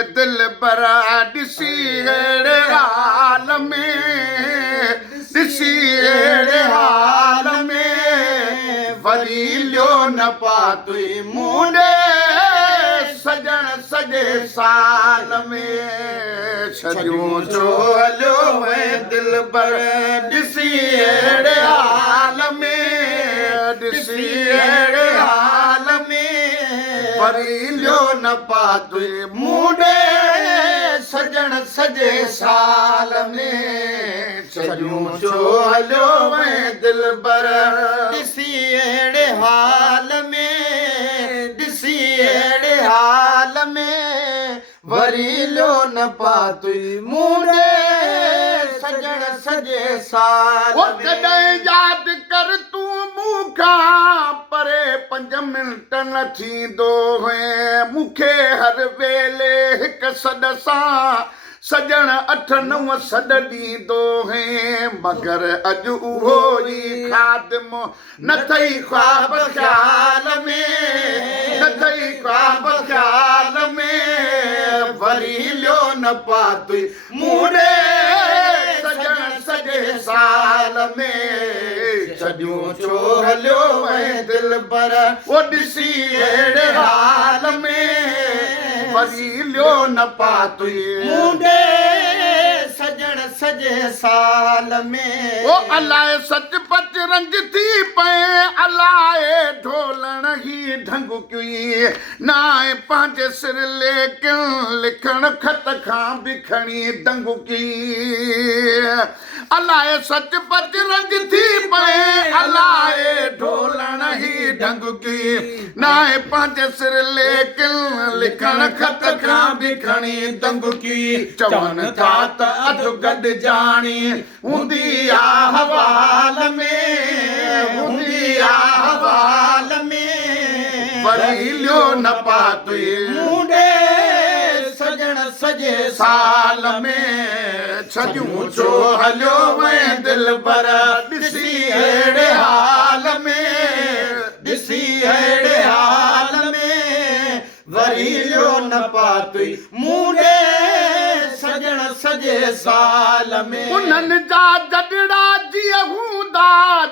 में दिल बरा ॾिसी अहिड़े हाल में ॾिसी अहिड़े हाल में वरी लियो न पातुई मुंडे सजण सॼे साल में छॾियूं छो हलियो वएं दिल बर ॾिसी अहिड़े हाल में ॾिसी अहिड़े हाल में वरी लियो न पातुई मुंडे सजण सॼे साल में छॾियूं छो हलियो वएं दिल बर ॾिसी अहिड़े हाल में ॾिसी अहिड़े हाल में वरी लियो न पातुई मुंडे सजण सॼे साल में कॾहिं यादि कर तूं मूंखां परे 5 मिंट न थींदो हुए मूंखे हर वेले हिकु सॾ सां सजण 8-9 सॾ ॾींदो हुए मगर अॼु उहो ई खादमो न थई ख्वाब ख़्याल में न थई ख्वाब ख़्याल में वरी लियो न पातुई मुंडे सजण सॼे साल में छॾियूं छो हलियो वएं दिल बर ओ ॾिसी अहिड़े हाल में वरी लियो न पातुई मुंडे सजण सॼे साल में ओ अलाए सचपच रंज थी पए अलाए ढोलण ही ढंग कई नाए पंहिंजे सिर लेकिन लिखण खत खां बि खणी दंग कई अलाए सचपच रंज थी पए अलाए ढोलण ही ढंग कई नाए पंहिंजे सिर लेकिन लिखण खत खां बि खणी दंग कई चवनि था त अधु गॾु जाणी हूंदी आ हवाल में हूंदी आ हवाल में वरी लियो न पातुई मुंडे सजण सॼे साल में छॾियूं छो हलियो वएं दिल बर ॾिसी अहिड़े हाल में ॾिसी अहिड़े हाल में वरी लियो न पातुई मुंडे सजण सॼे साल में उन्हनि जा जॾड़ा जीअं हूंदा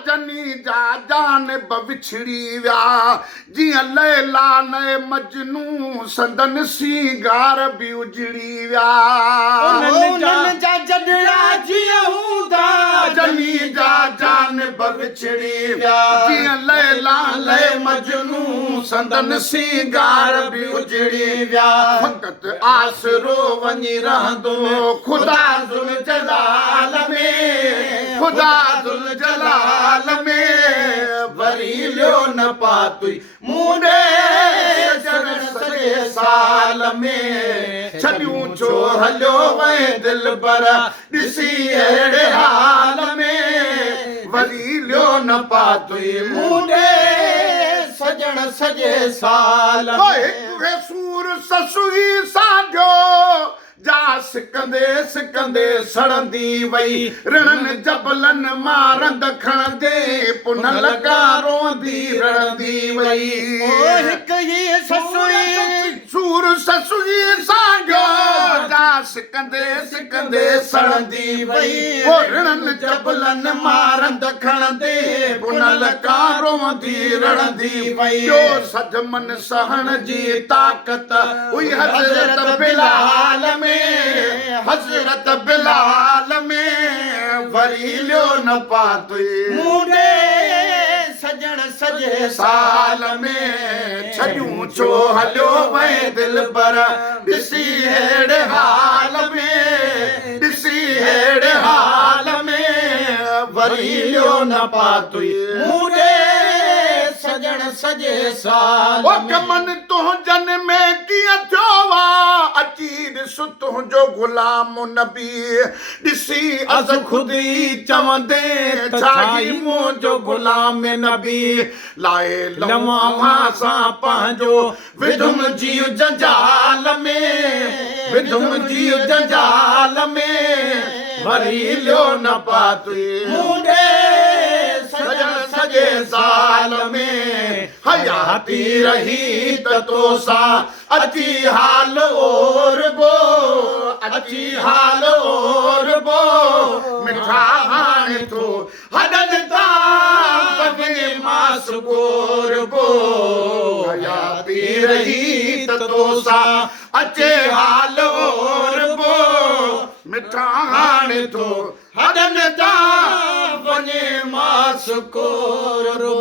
जनी जा जानब विछड़ी विया जीअं लैला ने मजनू संदन सींगार बि उजड़ी विया उन्हनि जा जॾड़ा जीअं हूंदा जनी जा जानब विछड़ी विया जीअं लैला ने मजनू संदन सींगार बि उजड़ी विया फ़क़त आसरो वञी रहंदो खुदा जुल जलाल में खुदा जुल जलाल में वरी लियो न पातुई मुंडे सजण सॼे साल में छॾियूं छो हलियो वएं दिल बर ॾिसी अहिड़े हाल में वरी लियो न पातुई मुंडे सजण सॼे साल हिकु सूर ससुई साॻियो जा सिकंदे सिकंदे सड़ंदी वई रणनि जबलनि मां रंद खणंदे पुन लगा रोंदी रड़ंदी वई हिकु ई ससुई सूर ससुई साॻियो जा सिकंदे सिकंदे सड़ंदी वई ओ रणनि जबलनि मां रंद खणंदे पुन लगा रोंदी रड़ंदी वई ॿियो सजमन सहण जी ताक़त हुई हज़रत बिलाल में हज़रत बिलाल में वरी लियो न पातुई मुंडे सजण सॼे साल में छॾियूं छो हलियो वएं दिल बर ॾिसी अहिड़े हाल में ॾिसी अहिड़े हाल में वरी लियो न पातुई मुंडे सजण सॼे साल ओ कमन तुंहिंजनि में कीअं थियो वा अची ॾिस तुंहिंजो गुलाम नबी ॾिसी अस ख़ुदि चवंदे छाई मुंहिंजो गुलाम नबी लाए लवां सां पंहिंजो विधुम जीव जंजाल में विधुम जीव जंजाल में वरी लियो न पातुई मुंडे सजण सॼे साल में हयाती रही त तोसां अची हाल ओरबो अची हाल ओरबो मिठा हाणे थो हॾनि तां वञे मास गोरबो हयाती रही त तोसां अचे हाल ओरबो मिठा हाणे थो हॾनि तां वञे मास गोरबो